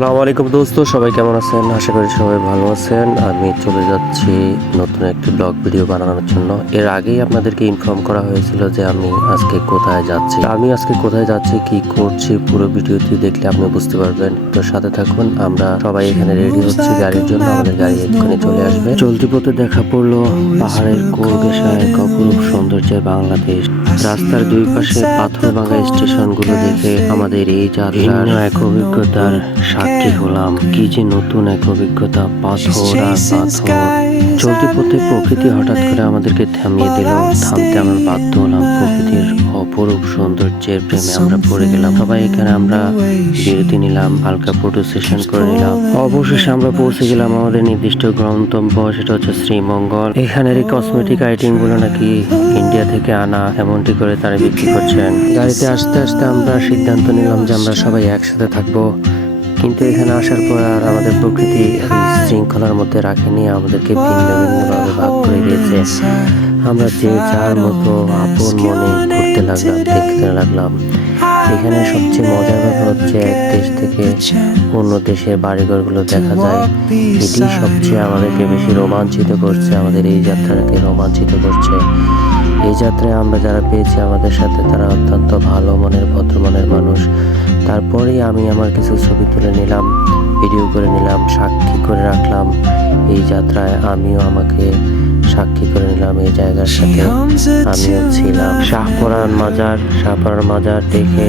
আসসালামু আলাইকুম দোস্ত, সবাই কেমন আছেন? আশা করি সবাই ভালো আছেন। আমি চলে যাচ্ছি নতুন একটি ব্লগ ভিডিও বানানোর জন্য। এর আগেই আপনাদেরকে ইনফর্ম করা হয়েছিল যে আমি আজকে কোথায় যাচ্ছি, কি করছি, পুরো ভিডিওটি দেখলে আপনি বুঝতে পারবেন। তো সাথে থাকুন, আমরা সবাই এখানে রেডি হচ্ছি গাড়ির জন্য। আমাদের গাড়ি এক্ষুনি চলে আসবে। চলতি পথে দেখা পড়লো পাহাড়ের কোল ঘেঁষা এক অপরূপ সৌন্দর্যের বাংলাদেশ। রাস্তার দুই পাশে পাথর ভাঙা স্টেশনগুলো দেখে আমাদের এই যাত্রার এক অভিজ্ঞতার সাক্ষী হলাম। কি যে নতুন এক অভিজ্ঞতা, পাথর আর পাথর। চলতি পথে প্রকৃতি হঠাৎ করে আমাদেরকে থামিয়ে দিল। থামতে আমরা বাধ্য হলাম। প্রকৃতির অপরূপ সৌন্দর্যের প্রেমে আমরা পড়ে গেলাম। সবাই এখানে আমরা বিরতি নিলাম, হালকা ফটো সেশন করে নিলাম। অবশেষে আমরা পৌঁছে গেলাম আমাদের নির্দিষ্ট গন্তব্য, সেটা হচ্ছে শ্রীমঙ্গল। এখানের এই কসমেটিক আইটেম গুলো নাকি ইন্ডিয়া থেকে আনা, এমনটি করে তারা বিক্রি করছেন। গাড়িতে আস্তে আস্তে আমরা সিদ্ধান্ত নিলাম যে আমরা সবাই একসাথে থাকবো। কিন্তু এখানে আসার পর আর আমাদের প্রকৃতি শৃঙ্খলার মধ্যে রাখেনি, আমাদেরকে ভিন্ন ভিন্নভাবে ভাগ করে দিয়েছে। আমরা যে যার মতো আপন মনে ঘুরতে লাগলাম, দেখতে লাগলাম। এখানে সবচেয়ে মজার ব্যাপার হচ্ছে এক দেশ থেকে অন্য দেশের বাড়িঘরগুলো দেখা যায়। এটি সবচেয়ে আমাদেরকে বেশি রোমাঞ্চিত করছে, আমাদের এই যাত্রাকে রোমাঞ্চিত করছে। এই যাত্রায় আমরা যারা পেয়েছি আমাদের সাথে, তারা অত্যন্ত ভালো মনের, ভদ্র মনের মানুষ। তারপরেই আমি আমার কিছু ছবি তুলে নিলাম, ভিডিও করে নিলাম, সাক্ষী করে রাখলাম। এই যাত্রায় আমিও আমাকে সাক্ষী করে নিলাম এই জায়গার সাথে আমিও ছিলাম। শাহপরান মাজার দেখে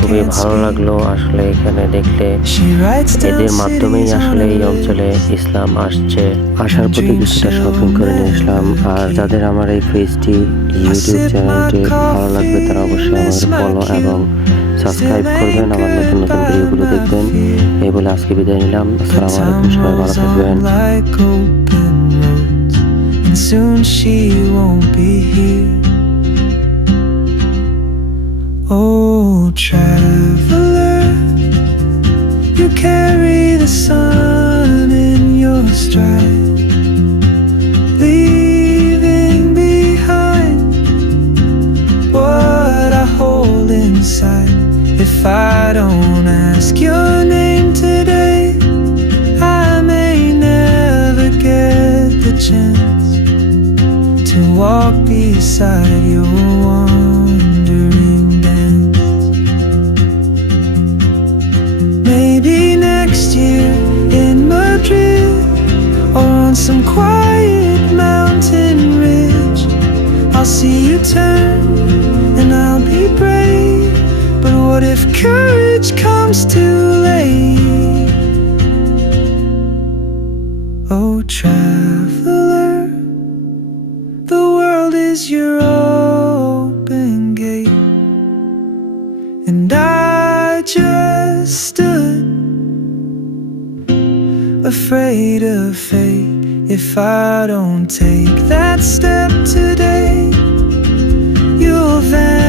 খুবই ভালো লাগলো। আসলে এখানে দেখলে এদের মাধ্যমেই আসলে এই অঞ্চলে ইসলাম আসছে। আসার প্রতি কিছুটা শপিং করে নিয়ে আসলাম। আর যাদের আমার এই পেজটি, ইউটিউব চ্যানেলটি ভালো লাগবে, তারা অবশ্যই আমাদের ফলো এবং সাবস্ক্রাইব করবেন, আমার নতুন নতুন ভিডিওগুলো দেখবেন। এই বলে আজকে বিদায় নিলাম। আসসালামু আলাইকুম, সবাই ভালো থাকবেন। Soon she won't be here. Oh, traveler, you carry the sun in your stride, leaving behind what I hold inside. If I don't ask your name today, I may never get the chance to walk beside your wandering dance. Maybe next year in Madrid, or on some quiet mountain ridge, I'll see you turn and I'll be brave. But what if courage comes too late? Oh, traveler, the world is your open gate, and I just stood afraid of fate. If I don't take that step today, you'll vanish.